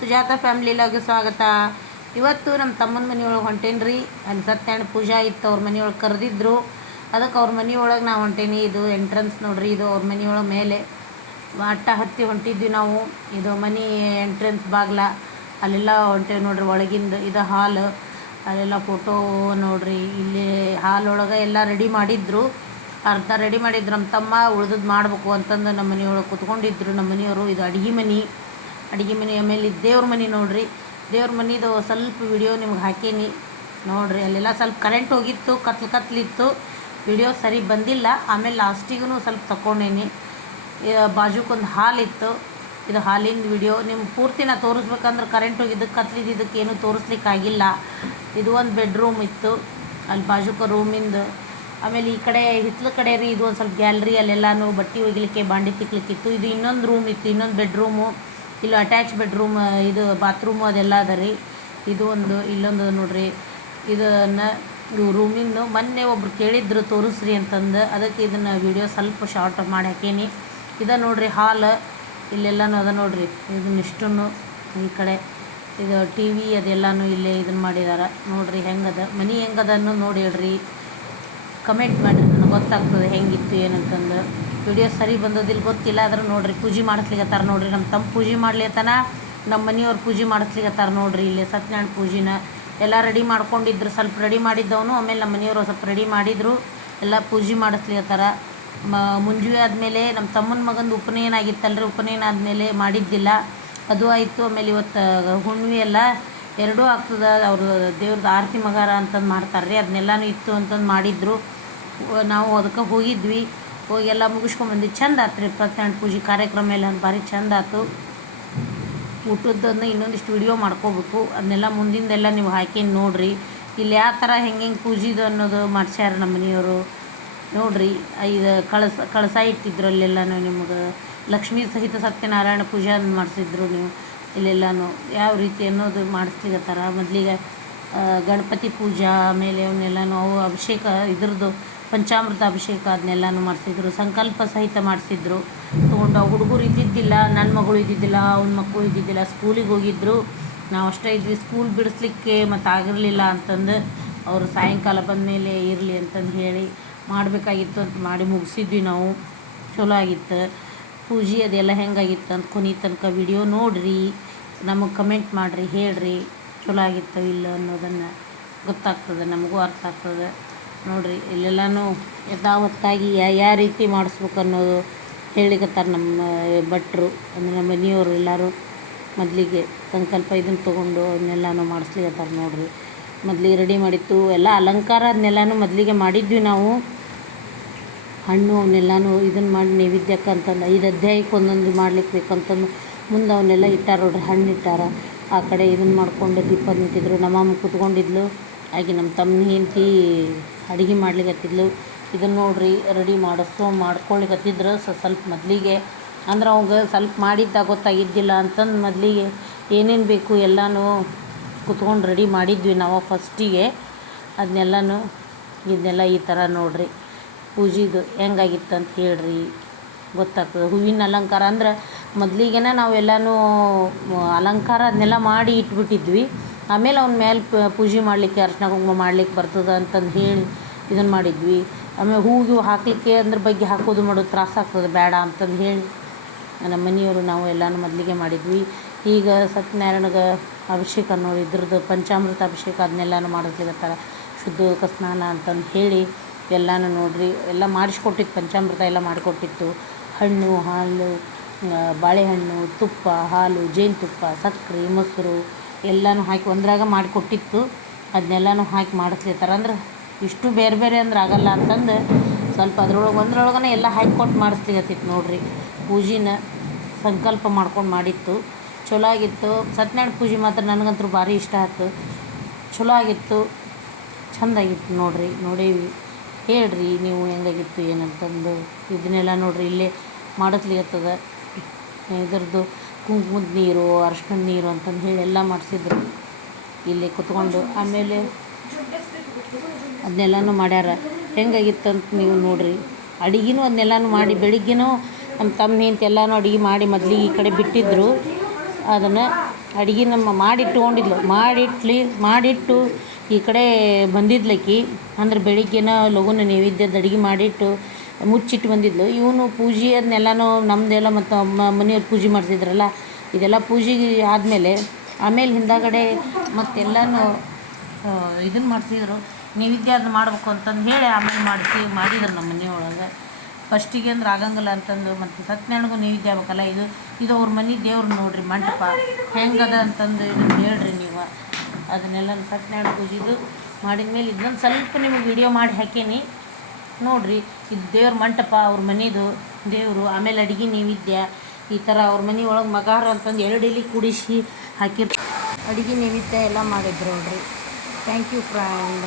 ಸುಜಾತ ಫ್ಯಾಮ್ಲಿಲಾಗ ಸ್ವಾಗತ. ಇವತ್ತು ನಮ್ಮ ತಮ್ಮನ ಮನೆಯೊಳಗೆ ಹೊಂಟೇನಿ ರೀ ಅಲ್ಲಿ ಸತ್ಯನಾರಾಯಣ ಪೂಜಾ ಇತ್ತು, ಅವ್ರ ಮನೆಯೊಳಗೆ ಕರೆದಿದ್ರು. ಅದಕ್ಕೆ ಅವ್ರ ಮನೆಯೊಳಗೆ ನಾವು ಹೊಂಟೇನಿ. ಇದು ಎಂಟ್ರೆನ್ಸ್ ನೋಡ್ರಿ, ಇದು ಅವ್ರ ಮನೆಯೊಳಗೆ ಮೇಲೆ. ಅಟ್ಟ ಹತ್ತಿ ಹೊಂಟಿದ್ವಿ ನಾವು. ಇದು ಮನೆ ಎಂಟ್ರೆನ್ಸ್ ಬಾಗ್ಲ. ಅಲ್ಲೆಲ್ಲ ಹೊಂಟೇವಿ ನೋಡ್ರಿ, ಒಳಗಿಂದ ಇದು ಹಾಲ್ ಅಲ್ಲೆಲ್ಲ ಫೋಟೋ ನೋಡ್ರಿ. ಇಲ್ಲಿ ಹಾಲ್ ಒಳಗೆ ಎಲ್ಲ ರೆಡಿ ಮಾಡಿದ್ರು. ಅರ್ಧ ರೆಡಿ ಮಾಡಿದ್ರು ನಮ್ಮ ತಮ್ಮ ಉಳ್ದದ್ದು ಮಾಡಬೇಕು ಅಂತಂದು ನಮ್ಮ ಮನೆಯೊಳಗೆ ಕುತ್ಕೊಂಡಿದ್ರು. ನಮ್ಮ ಮನೆಯವರು ಇದು ಅಡುಗೆ ಮನೆ. ಅಡುಗೆ ಮನೆ ಆಮೇಲೆ ದೇವ್ರ ಮನೆ ನೋಡ್ರಿ. ದೇವ್ರ ಮನೆದು ಸ್ವಲ್ಪ ವಿಡಿಯೋ ನಿಮ್ಗೆ ಹಾಕೀನಿ. ನೋಡ್ರಿ, ಅಲ್ಲೆಲ್ಲ ಸ್ವಲ್ಪ ಕರೆಂಟ್ ಹೋಗಿತ್ತು, ಕತ್ಲು ಕತ್ಲಿತ್ತು ವಿಡಿಯೋ ಸರಿ ಬಂದಿಲ್ಲ. ಆಮೇಲೆ ಲಾಸ್ಟಿಗೂ ಸ್ವಲ್ಪ ತಗೊಂಡೇನಿ ಬಾಜುಕೊಂದು ಹಾಲಿತ್ತು ಇದು ಹಾಲಿನ ವಿಡಿಯೋ ನಿಮ್ಮ ಪೂರ್ತಿನ ತೋರಿಸ್ಬೇಕಂದ್ರೆ ಕರೆಂಟ್ ಹೋಗಿದ್ದಕ್ಕೆ ಕತ್ಲಿದ್ದಕ್ಕೆ ಏನೂ ತೋರಿಸ್ಲಿಕ್ಕಾಗಿಲ್ಲ ಇದು ಒಂದು ಬೆಡ್ರೂಮ್ ಇತ್ತು. ಅಲ್ಲಿ ಬಾಜುಕ ರೂಮಿಂದು ಆಮೇಲೆ ಈ ಕಡೆ ಹಿತ್ತಲ ಕಡೆ ರೀ ಇದು ಒಂದು ಸ್ವಲ್ಪ ಗ್ಯಾಲ್ರಿ ಅಲ್ಲೆಲ್ಲಾನು ಬಟ್ಟೆ ಒಗಿಲಿಕ್ಕೆ, ಬಾಂಡಿ ತಿಕ್ಲಿಕ್ಕಿತ್ತು. ಇದು ಇನ್ನೊಂದು ರೂಮ್ ಇತ್ತು, ಇನ್ನೊಂದು ಬೆಡ್ರೂಮು ಇಲ್ಲಿ ಅಟ್ಯಾಚ್ ಬೆಡ್ರೂಮ್ ಇದು ಬಾತ್ರೂಮು ಅದೆಲ್ಲ ಅದ ರೀ. ಇದು ಒಂದು, ಇಲ್ಲೊಂದು ನೋಡ್ರಿ. ಇದನ್ನು ಇವು ರೂಮಿಂದು ಮೊನ್ನೆ ಒಬ್ರು ಕೇಳಿದ್ರು ತೋರಿಸ್ರಿ ಅಂತಂದು. ಅದಕ್ಕೆ ಇದನ್ನು ವಿಡಿಯೋ ಸ್ವಲ್ಪ ಶಾರ್ಟ್ ಮಾಡಿ ಹಾಕೀನಿ ಇದ ನೋಡ್ರಿ ಹಾಲ್ ಇಲ್ಲೆಲ್ಲನೂ ಅದ ನೋಡ್ರಿ. ಇದನ್ನಿಷ್ಟು ಈ ಕಡೆ ಇದು ಟಿ ವಿ ಅದೆಲ್ಲನೂ ಇಲ್ಲೇ ಇದನ್ನು ಮಾಡಿದಾರೆ. ನೋಡ್ರಿ ಹೆಂಗದ, ಮನೆ ಹೆಂಗದ ಅನ್ನೋದು ನೋಡಿ ಹೇಳ್ರಿ. ಕಮೆಂಟ್ ಮಾಡಿರಿ, ನನಗೆ ಗೊತ್ತಾಗ್ತದೆ ಹೆಂಗಿತ್ತು ಏನಂತಂದು. ವಿಡಿಯೋ ಸರಿ ಬಂದದಿಲ್ಲ, ಗೊತ್ತಿಲ್ಲ, ಆದ್ರೆ ನೋಡ್ರಿ, ಪೂಜೆ ಮಾಡಿಸ್ಲಿಕ್ಕತ್ತಾರ ನೋಡ್ರಿ ನಮ್ಮ ತಮ್ಮ ಪೂಜೆ ಮಾಡ್ಲಿಕತ್ತಾನ ನಮ್ಮ ಮನೆಯವ್ರು ಪೂಜೆ ಮಾಡಿಸ್ಲಿಕ್ಕತ್ತಾರ ನೋಡ್ರಿ, ಇಲ್ಲಿ ಸತ್ಯನಾರಾಯಣ ಪೂಜೆನ. ಎಲ್ಲ ರೆಡಿ ಮಾಡ್ಕೊಂಡಿದ್ರು, ಸ್ವಲ್ಪ ರೆಡಿ ಮಾಡಿದ್ದವನು, ಆಮೇಲೆ ನಮ್ಮ ಮನೆಯವರು ಸ್ವಲ್ಪ ರೆಡಿ ಮಾಡಿದ್ರು, ಎಲ್ಲ ಪೂಜೆ ಮಾಡಿಸ್ಲಿಕ್ಕತ್ತಾರ ಮ, ಮುಂಜುವೆ ಆದಮೇಲೆ ನಮ್ಮ ತಮ್ಮನ ಮಗಂದು ಉಪನಯನ ಆಗಿತ್ತಲ್ರಿ, ಉಪನಯನ ಆದಮೇಲೆ ಮಾಡಿದ್ದಿಲ್ಲ. ಅದು ಆಯಿತು, ಆಮೇಲೆ ಇವತ್ತು ಹುಣ್ಣಿಮೆ ಎಲ್ಲ, ಎರಡೂ ಆಗ್ತದ, ಅವರು ದೇವ್ರದ್ದು ಆರತಿ ಮಗಾರ ಅಂತಂದು ಮಾಡ್ತಾರೆ ರೀ ಅದನ್ನೆಲ್ಲನೂ ಇತ್ತು ಅಂತಂದು ಮಾಡಿದ್ರು. ನಾವು ಅದಕ್ಕೆ ಹೋಗಿದ್ವಿ. ಹೋಗಿ ಎಲ್ಲ ಮುಗಿಸ್ಕೊಂಬಂದು ಚಂದ ಆತ್ರಿ ಸತ್ಯನಾರಾಯಣ ಪೂಜೆ ಕಾರ್ಯಕ್ರಮ ಎಲ್ಲ ಭಾರಿ ಚಂದ ಆಯ್ತು ಊಟದ್ದನ್ನು ಇನ್ನೊಂದಿಷ್ಟು ವಿಡಿಯೋ ಮಾಡ್ಕೋಬೇಕು. ಅದನ್ನೆಲ್ಲ ಮುಂದಿಂದೆಲ್ಲ ನೀವು ಹಾಕಿ ನೋಡಿರಿ. ಇಲ್ಲಿ ಯಾವ ಥರ ಹೆಂಗೆ ಹೆಂಗೆ ಪೂಜಿದು ಅನ್ನೋದು ಮಾಡ್ಸ್ಯಾರ ನಮ್ಮ ಮನೆಯವರು. ನೋಡ್ರಿ ಇದು ಕಳಸ ಕಳಸ ಇಟ್ಟಿದ್ರು ಅಲ್ಲೆಲ್ಲನೂ ನಿಮಗೆ. ಲಕ್ಷ್ಮೀ ಸಹಿತ ಸತ್ಯನಾರಾಯಣ ಪೂಜೆ ಮಾಡಿಸಿದ್ರು ನೀವು. ಇಲ್ಲೆಲ್ಲನೂ ಯಾವ ರೀತಿ ಅನ್ನೋದು ಮಾಡಿಸ್ತಿಗತ್ತಾರ ಮೊದಲಿಗೆ ಗಣಪತಿ ಪೂಜಾ, ಆಮೇಲೆ ಅವನ್ನೆಲ್ಲನೂ ಅವು ಅಭಿಷೇಕ ಇದ್ರದ್ದು ಪಂಚಾಮೃತ ಅಭಿಷೇಕ ಅದನ್ನೆಲ್ಲನೂ ಮಾಡಿಸಿದ್ರು. ಸಂಕಲ್ಪ ಸಹಿತ ಮಾಡಿಸಿದ್ರು. ತೊಗೊಂಡು ಹುಡುಗರು ಇದ್ದಿದ್ದಿಲ್ಲ ನನ್ನ ಮಗಳು ಇದ್ದಿದ್ದಿಲ್ಲ, ಅವ್ನ ಮಕ್ಕಳು ಇದ್ದಿದ್ದಿಲ್ಲ ಸ್ಕೂಲಿಗೆ ಹೋಗಿದ್ರು. ನಾವು ಅಷ್ಟೇ ಇದ್ವಿ. ಸ್ಕೂಲ್ ಬಿಡಿಸ್ಲಿಕ್ಕೆ ಮತ್ತು ಆಗಿರಲಿಲ್ಲ ಅಂತಂದು ಅವರು ಸಾಯಂಕಾಲ ಬಂದಮೇಲೆ ಇರಲಿ ಅಂತಂದು ಹೇಳಿ ಮಾಡಬೇಕಾಗಿತ್ತು ಅಂತ ಮಾಡಿ ಮುಗಿಸಿದ್ವಿ ನಾವು. ಚಲೋ ಆಗಿತ್ತು. ಪೂಜೆ ಅದೆಲ್ಲ ಹೆಂಗಾಗಿತ್ತು ಅಂತ ಕೊನೆ ತನಕ ವಿಡಿಯೋ ನೋಡಿರಿ, ನಮಗೆ ಕಮೆಂಟ್ ಮಾಡಿರಿ, ಹೇಳ್ರಿ. ಚಲೋ ಆಗಿತ್ತು ಇಲ್ಲ ಅನ್ನೋದನ್ನು ಗೊತ್ತಾಗ್ತದೆ, ನಮಗೂ ಅರ್ಥ ಆಗ್ತದೆ. ನೋಡ್ರಿ ಇಲ್ಲೆಲ್ಲನೂ ಯಥಾವತ್ತಾಗಿ ಯಾವ ರೀತಿ ಮಾಡಿಸ್ಬೇಕು ಅನ್ನೋದು ಹೇಳಿಕತ್ತಾರೆ ನಮ್ಮ ಭಟ್ರು, ಅಂದರೆ ನಮ್ಮ ಮನೆಯವರು ಎಲ್ಲರೂ ಮೊದಲಿಗೆ ಸಂಕಲ್ಪ ಇದನ್ನು ತೊಗೊಂಡು ಅವನ್ನೆಲ್ಲನೂ ಮಾಡಿಸ್ಲಿಕತ್ತಾರೆ ನೋಡಿರಿ. ಮೊದಲಿಗೆ ರೆಡಿ ಮಾಡಿತ್ತು, ಎಲ್ಲ ಅಲಂಕಾರ ಅದನ್ನೆಲ್ಲನೂ ಮೊದಲಿಗೆ ಮಾಡಿದ್ವಿ ನಾವು. ಹಣ್ಣು ಅವನ್ನೆಲ್ಲನೂ ಇದನ್ನು ಮಾಡಿ ನೈವೇದ್ಯಕ್ಕೆ ಅಂತಂದು, ಐದು ಅಧ್ಯಾಯಕ್ಕೆ ಒಂದೊಂದು ಮಾಡ್ಲಿಕ್ಕೆ ಬೇಕಂತಂದು ಮುಂದೆ ಅವನ್ನೆಲ್ಲ ಇಟ್ಟಾರ ನೋಡ್ರಿ, ಹಣ್ಣು ಇಟ್ಟಾರ. ಆ ಕಡೆ ಇದನ್ನು ಮಾಡಿಕೊಂಡು ದೀಪ ನಿಂತಿದ್ರು ನಮ್ಮಮ್ಮ ಕುತ್ಕೊಂಡಿದ್ಲು. ಹಾಗೆ ನಮ್ಮ ತಮ್ಮ ಹೆಂಡತಿ ಅಡುಗೆ ಮಾಡ್ಲಿಕತ್ತಿದ್ಲು. ಇದನ್ನು ನೋಡ್ರಿ, ರೆಡಿ ಮಾಡಿಸೋ ಮಾಡ್ಕೊಳ್ಲಿಕತ್ತಿದ್ರು ಸ ಸ್ವಲ್ಪ ಮೊದಲಿಗೆ. ಅಂದ್ರೆ ಅವಂಗೆ ಸ್ವಲ್ಪ ಮಾಡಿದ್ದ ಗೊತ್ತಾಗಿದ್ದಿಲ್ಲ ಅಂತಂದು ಮೊದಲಿಗೆ, ಏನೇನು ಬೇಕು ಎಲ್ಲನೂ ಕುತ್ಕೊಂಡು ರೆಡಿ ಮಾಡಿದ್ವಿ ನಾವು ಫಸ್ಟಿಗೆ. ಅದನ್ನೆಲ್ಲನೂ ಇದನ್ನೆಲ್ಲ ಈ ಥರ ನೋಡ್ರಿ. ಪೂಜೆದು ಹೆಂಗಾಗಿತ್ತು ಅಂತ ಹೇಳ್ರಿ. ಗೊತ್ತಾಗ್ತದೆ. ಹೂವಿನ ಅಲಂಕಾರ ಅಂದ್ರೆ ಮೊದಲಿಗೆನೇ ನಾವೆಲ್ಲನೂ, ಅಲಂಕಾರ ಅದನ್ನೆಲ್ಲ ಮಾಡಿ ಇಟ್ಬಿಟ್ಟಿದ್ವಿ. ಆಮೇಲೆ ಅವ್ನ ಮೇಲೆ ಪೂಜೆ ಮಾಡಲಿಕ್ಕೆ, ಅರ್ಶಿನ ಕುಂಕುಮ ಮಾಡ್ಲಿಕ್ಕೆ ಬರ್ತದೆ ಅಂತಂದು ಹೇಳಿ ಇದನ್ನು ಮಾಡಿದ್ವಿ. ಆಮೇಲೆ ಹೂವು ಹಾಕಲಿಕ್ಕೆ ಅದ್ರ ಬಗ್ಗೆ ಹಾಕೋದು ಮಾಡೋದು ತ್ರಾಸ ಆಗ್ತದೆ, ಬೇಡ ಅಂತಂದು ಹೇಳಿ ನಮ್ಮ ಮನೆಯವರು ನಾವು ಎಲ್ಲಾನು ಮೊದಲಿಗೆ ಮಾಡಿದ್ವಿ. ಈಗ ಸತ್ಯನಾರಾಯಣಗೆ ಅಭಿಷೇಕ ನೋಡಿ, ಇದ್ರದ್ದು ಪಂಚಾಮೃತ ಅಭಿಷೇಕ ಅದನ್ನೆಲ್ಲನೂ ಮಾಡಿಸ್ಲಿಕ್ಕೆ ಶುದ್ಧೋದಕ ಸ್ನಾನ ಅಂತಂದು ಹೇಳಿ ಎಲ್ಲಾನು ನೋಡ್ರಿ, ಎಲ್ಲ ಮಾಡಿಸ್ಕೊಟ್ಟಿತ್ತು, ಪಂಚಾಮೃತ ಎಲ್ಲ ಮಾಡಿಕೊಟ್ಟಿತ್ತು. ಹಣ್ಣು, ಹಾಲು ಬಾಳೆಹಣ್ಣು, ತುಪ್ಪ, ಹಾಲು, ಜೇನುತುಪ್ಪ, ಸಕ್ಕರೆ, ಮೊಸರು ಎಲ್ಲನೂ ಹಾಕಿ ಒಂದ್ರಾಗ ಮಾಡಿಕೊಟ್ಟಿತ್ತು ಅದನ್ನೆಲ್ಲನೂ ಹಾಕಿ ಮಾಡಿಸ್ಲಿತ್ತಾರ. ಅಂದ್ರೆ ಇಷ್ಟು ಬೇರೆ ಬೇರೆ ಅಂದ್ರೆ ಆಗಲ್ಲ ಅಂತಂದು ಸ್ವಲ್ಪ ಅದ್ರೊಳಗೆ ಒಂದ್ರೊಳಗನೆ ಎಲ್ಲ ಹಾಕಿ ಕೊಟ್ಟು ಮಾಡಿಸ್ಲಿಕತ್ತಿತ್ತು ನೋಡ್ರಿ. ಪೂಜೆನ ಸಂಕಲ್ಪ ಮಾಡ್ಕೊಂಡು ಮಾಡಿತ್ತು. ಚಲೋ ಆಗಿತ್ತು. ಸತ್ಯನಾರಾಯಣ ಪೂಜೆ ಮಾತ್ರ ನನಗಂತೂ ಭಾರಿ ಇಷ್ಟ ಆಯ್ತು. ಚಲೋ ಆಗಿತ್ತು. ಚೆಂದಾಗಿತ್ತು ನೋಡ್ರಿ. ನೋಡೀವಿ. ಹೇಳ್ರಿ ನೀವು ಹೆಂಗಾಗಿತ್ತು ಏನಂತಂದು. ಇದನ್ನೆಲ್ಲ ನೋಡ್ರಿ ಇಲ್ಲೇ ಮಾಡಿಸ್ಲಿಕ್ಕತ್ತದ ಇದ್ರದ್ದು ಕುಂಕುಮದ ನೀರು, ಅರ್ಶಿಣದ ನೀರು ಅಂತಂದು ಹೇಳಿ ಎಲ್ಲ ಮಾಡಿಸಿದ್ರು. ಇಲ್ಲಿ ಕುತ್ಕೊಂಡು. ಆಮೇಲೆ ಅದನ್ನೆಲ್ಲನೂ ಮಾಡ್ಯಾರ. ಹೆಂಗಾಗಿತ್ತಂತ ನೀವು ನೋಡ್ರಿ. ಅಡಿಗೆನೂ ಅದನ್ನೆಲ್ಲನೂ ಮಾಡಿ, ಬೆಳಿಗ್ಗೆನೂ ನಮ್ಮ ತಮ್ಮ ಹೆಂಡ್ತಿ ಎಲ್ಲನೂ ಅಡುಗೆ ಮಾಡಿ ಮೊದಲಿಗೆ ಈ ಕಡೆ ಬಿಟ್ಟಿದ್ದರು ಅದನ್ನು ಅಡುಗೆ ನಮ್ಮ ಮಾಡಿಟ್ಕೊಂಡಿದ್ಲು. ಮಾಡಿಟ್ಲಿ, ಮಾಡಿಟ್ಟು ಈ ಕಡೆ ಬಂದಿದ್ಲಕ್ಕಿ ಅಂದ್ರೆ ಬೆಳಿಗ್ಗೆನ ಲಘುನ ನೈವೇದ್ಯದ ಅಡುಗೆ ಮಾಡಿಟ್ಟು ಮುಚ್ಚಿಟ್ಟು ಬಂದಿದ್ಲು. ಇವನು ಪೂಜೆ ಅದನ್ನೆಲ್ಲನೂ ನಮ್ಮದೆಲ್ಲ ಮತ್ತು ಮನೆಯವ್ರು ಪೂಜೆ ಮಾಡ್ತಿದ್ರಲ್ಲ ಇದೆಲ್ಲ ಪೂಜೆಗೆ ಆದಮೇಲೆ ಆಮೇಲೆ ಹಿಂದಾಗಡೆ ಮತ್ತೆಲ್ಲನೂ ಇದನ್ನು ಮಾಡ್ತಿದ್ರು ನೈವೇದ್ಯ ಅದನ್ನ ಮಾಡ್ಬೇಕು ಅಂತಂದು ಹೇಳಿ ಆಮೇಲೆ ಮಾಡಿಸಿ, ಮಾಡಿದ್ರು ನಮ್ಮ ಮನೆಯೊಳಗೆ ಫಸ್ಟಿಗೆ ಅಂದ್ರೆ ಆಗಂಗಿಲ್ಲ ಅಂತಂದು ಮತ್ತು ಸತ್ಯನಾರಾಯಣಗೂ ನೈವೇದ್ಯ ಆಗ್ಬೇಕಲ್ಲ, ಇದು ಇದು ಅವ್ರ ಮನೆ ದೇವ್ರು ನೋಡ್ರಿ ಮಂಟಪ. ಹೆಂಗದ ಅಂತಂದು ಇದನ್ನು ಹೇಳ್ರಿ ನೀವು. ಅದನ್ನೆಲ್ಲ ಸಟ್ನಾಡು ಪೂಜಿದು ಮಾಡಿದ ಮೇಲೆ ಇದನ್ನೊಂದು ಸ್ವಲ್ಪ ನಿಮಗೆ ವಿಡಿಯೋ ಮಾಡಿ ಹಾಕೀನಿ. ನೋಡಿರಿ, ಇದು ದೇವ್ರ ಮಂಟಪ, ಅವ್ರ ಮನೆದು ದೇವರು, ಆಮೇಲೆ ಅಡುಗೆ ನೈವೇದ್ಯ, ಈ ಥರ ಅವ್ರ ಮನೆ ಒಳಗೆ ಮಗಾರ ಅಂತಂದು ಎರಡು ಇಲ್ಲಿ ಕುಡಿಸಿ ಹಾಕಿರ್ ಅಡುಗೆ ನೈವೇದ್ಯ ಎಲ್ಲ ಮಾಡಿದ್ರು ನೋಡ್ರಿ. Thank you friend